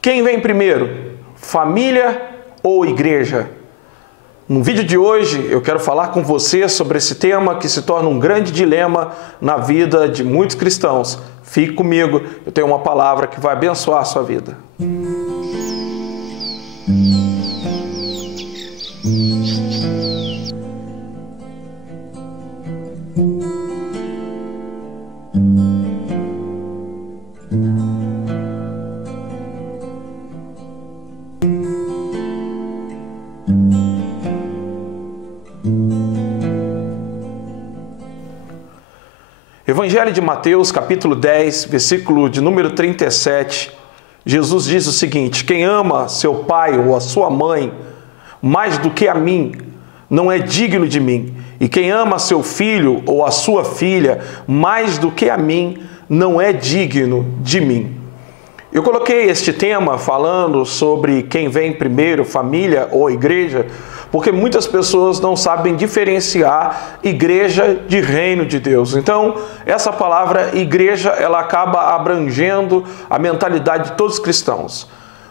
Quem vem primeiro? Família ou igreja? No vídeo de hoje eu quero falar com você sobre esse tema que se torna um grande dilema na vida de muitos cristãos. Fique comigo, eu tenho uma palavra que vai abençoar a sua vida. Evangelho de Mateus, capítulo 10, versículo de número 37, Jesus diz o seguinte: quem ama seu pai ou a sua mãe mais do que a mim, não é digno de mim. E quem ama seu filho ou a sua filha mais do que a mim, não é digno de mim. Eu coloquei este tema falando sobre quem vem primeiro, família ou igreja, porque muitas pessoas não sabem diferenciar igreja de reino de Deus. Então, essa palavra igreja, ela acaba abrangendo a mentalidade de todos os cristãos.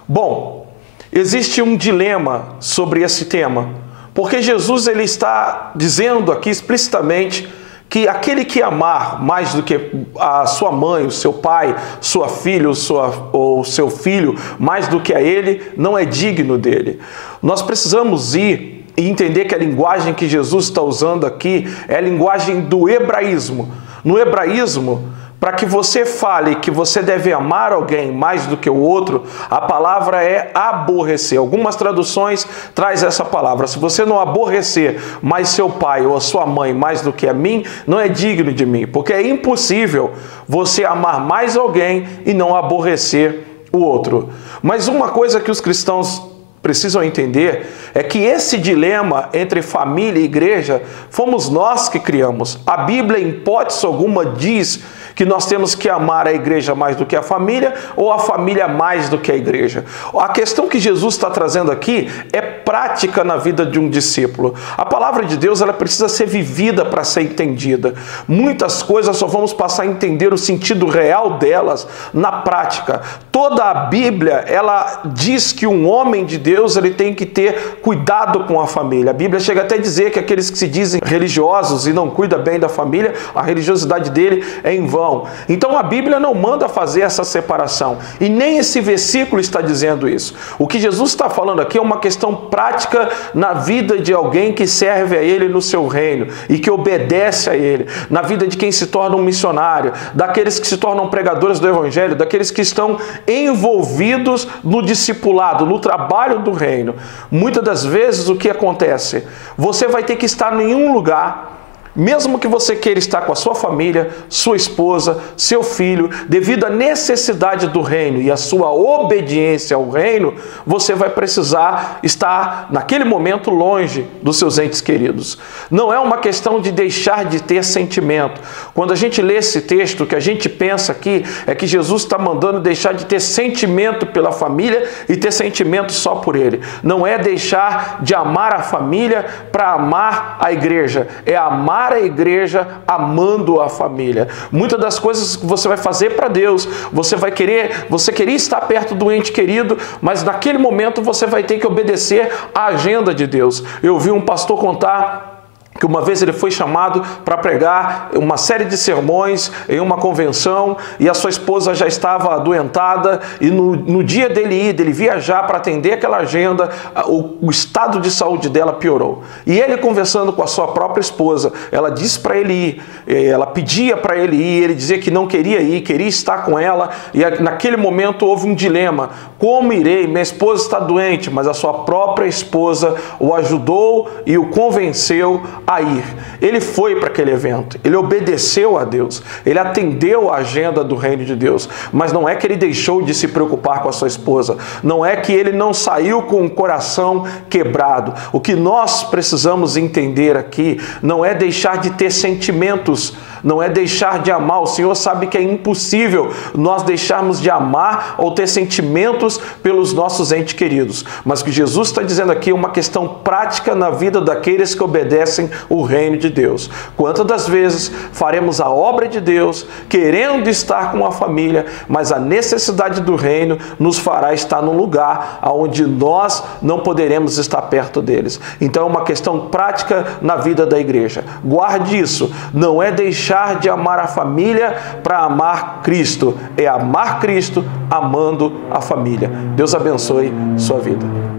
Bom, existe um dilema sobre esse tema, porque Jesus ele está dizendo aqui explicitamente que aquele que amar mais do que a sua mãe, o seu pai, sua filha ou seu filho, mais do que a ele, não é digno dele. Nós precisamos ir e entender que a linguagem que Jesus está usando aqui é a linguagem do hebraísmo. No hebraísmo, para que você fale que você deve amar alguém mais do que o outro, a palavra é aborrecer. Algumas traduções trazem essa palavra. Se você não aborrecer mais seu pai ou a sua mãe mais do que a mim, não é digno de mim. Porque é impossível você amar mais alguém e não aborrecer o outro. Mas uma coisa que os cristãos precisam entender é que esse dilema entre família e igreja fomos nós que criamos. A Bíblia, em hipótese alguma, diz que nós temos que amar a igreja mais do que a família ou a família mais do que a igreja. A questão que Jesus está trazendo aqui é prática na vida de um discípulo. A palavra de Deus ela precisa ser vivida para ser entendida. Muitas coisas só vamos passar a entender o sentido real delas na prática. Toda a Bíblia ela diz que um homem de Deus ele tem que ter cuidado com a família. A Bíblia chega até a dizer que aqueles que se dizem religiosos e não cuidam bem da família, a religiosidade dele é em vão. Então a Bíblia não manda fazer essa separação e nem esse versículo está dizendo isso. O que Jesus está falando aqui é uma questão prática na vida de alguém que serve a Ele no seu reino e que obedece a Ele, na vida de quem se torna um missionário, daqueles que se tornam pregadores do Evangelho, daqueles que estão envolvidos no discipulado, no trabalho do reino. Muitas das vezes o que acontece? Você vai ter que estar em um lugar. Mesmo que você queira estar com a sua família, sua esposa, seu filho, devido à necessidade do reino e à sua obediência ao reino, você vai precisar estar naquele momento longe dos seus entes queridos. Não é uma questão de deixar de ter sentimento. Quando a gente lê esse texto, o que a gente pensa aqui é que Jesus está mandando deixar de ter sentimento pela família e ter sentimento só por ele. Não é deixar de amar a família para amar a igreja, é amar a igreja amando a família. Muitas das coisas que você vai fazer para Deus, você queria estar perto do ente querido, mas naquele momento você vai ter que obedecer à agenda de Deus. Eu ouvi um pastor contar que uma vez ele foi chamado para pregar uma série de sermões em uma convenção e a sua esposa já estava adoentada e no dia dele viajar para atender aquela agenda, o estado de saúde dela piorou. E ele conversando com a sua própria esposa, ela disse para ele ir, ela pedia para ele ir, ele dizia que não queria ir, queria estar com ela e naquele momento houve um dilema. Como irei? Minha esposa está doente, mas a sua própria esposa o ajudou e o convenceu a ir. Ele foi para aquele evento, ele obedeceu a Deus, ele atendeu a agenda do reino de Deus, mas não é que ele deixou de se preocupar com a sua esposa, não é que ele não saiu com o coração quebrado. O que nós precisamos entender aqui não é deixar de ter sentimentos não é deixar de amar. O Senhor sabe que é impossível nós deixarmos de amar ou ter sentimentos pelos nossos entes queridos. Mas o que Jesus está dizendo aqui é uma questão prática na vida daqueles que obedecem o reino de Deus. Quantas das vezes faremos a obra de Deus, querendo estar com a família, mas a necessidade do reino nos fará estar num lugar onde nós não poderemos estar perto deles. Então é uma questão prática na vida da igreja. Guarde isso. Não é deixar de amar a família para amar Cristo. É amar Cristo amando a família. Deus abençoe sua vida.